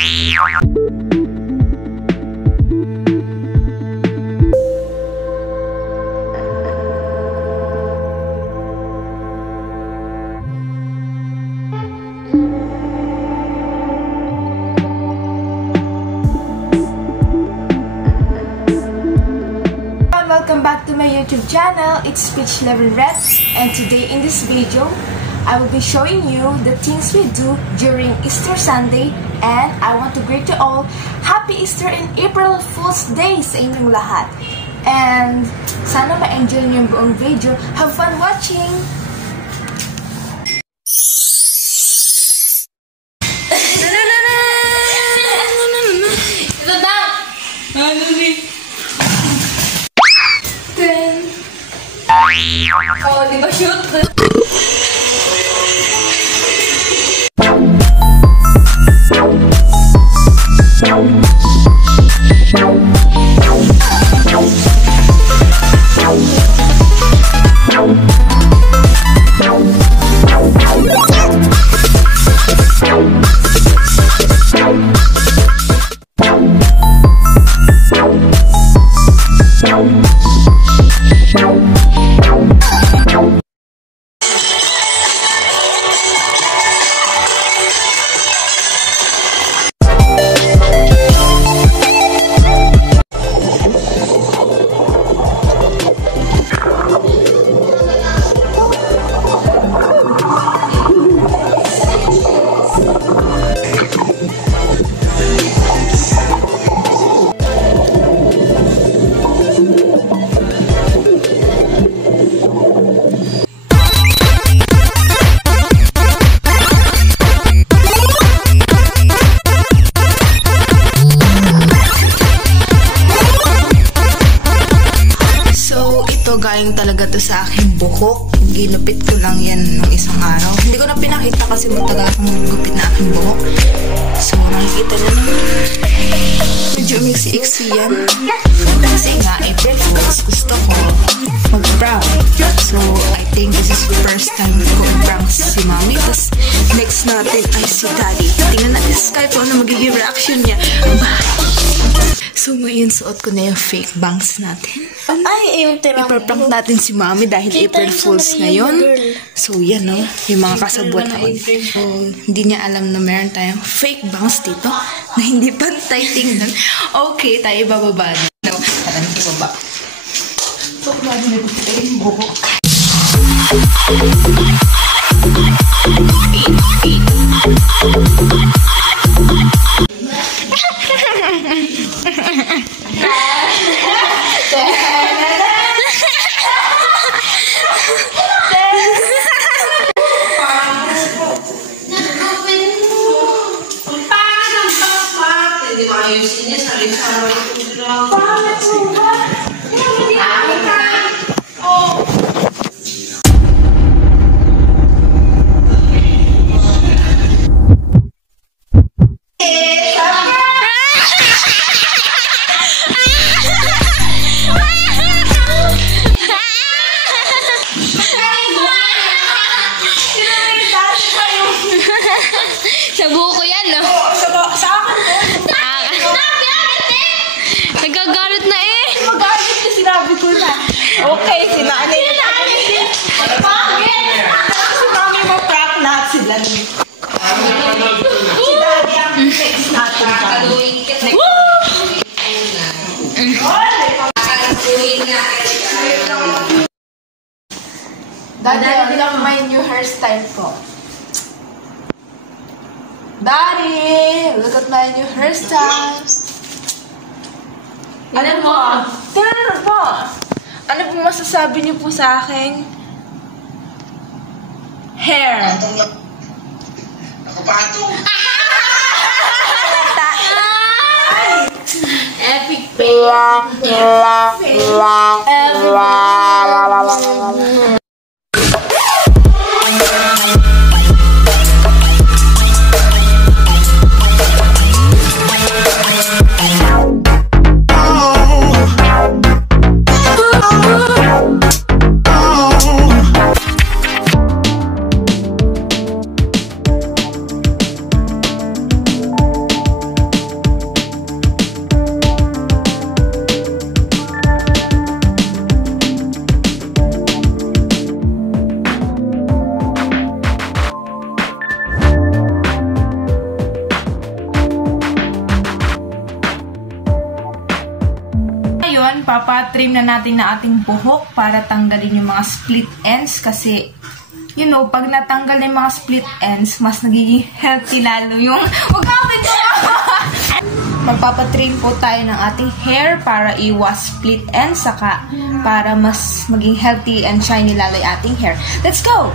Welcome back to my YouTube channel. It's Speech Level Rep, and today in this video I will be showing you the things we do during Easter Sunday, and I want to greet you all Happy Easter and April Fool's Day sa inyong lahat. And sana ma-enjoy niyo yung buong video. Have fun watching! Oh, di ba shoot? Galing talaga to sa aking buhok. Ginupit ko lang yan nung isang araw. Hindi ko na pinakita kasi matagal akong gupit na aking buhok. So, nakikita na naman. Medyo mixi-iksi yan. Kasi nga, April Fools, gusto ko mag-prank. So, I think this is first time ko mag-prank si Mommy. Tapos, next natin ay si Daddy. Tingnan natin sa Skype kung ano magiging reaction niya. Bye! So, ngayon suot ko na yung fake bangs natin. Ay, yung tirang. Ipaprank natin si Mommy dahil April Fools ngayon. So, yan o. Yung mga kasabot ako. So, hindi niya alam na meron tayong fake bangs dito na hindi pantay tingnan. Okay, tayo bababa. Tara na ibaba. So, kumari na ito yung buhok. Sa buko yan, no? Sa akin po. Nagagalit na eh. Magalit na sinabi ko na. Okay, sinanay na natin. Bakit? Si Mami ma-prank lahat sila. Si Daddy ang next natin. Daddy, lang my new hairstyle po. Daddy, look at my new hairstyle. Ano po? Tingnan po. Ano po masasabi niyo po sa akin? Hair. Ako patong. Epic face. Ipapatrim na natin na ating buhok para tanggalin yung mga split ends kasi, you know, pag natanggal yung mga split ends, mas nagiging healthy lalo yung... Magpapatrim po tayo ng ating hair para iwas split ends, saka para mas maging healthy and shiny lalo yung ating hair. Let's go!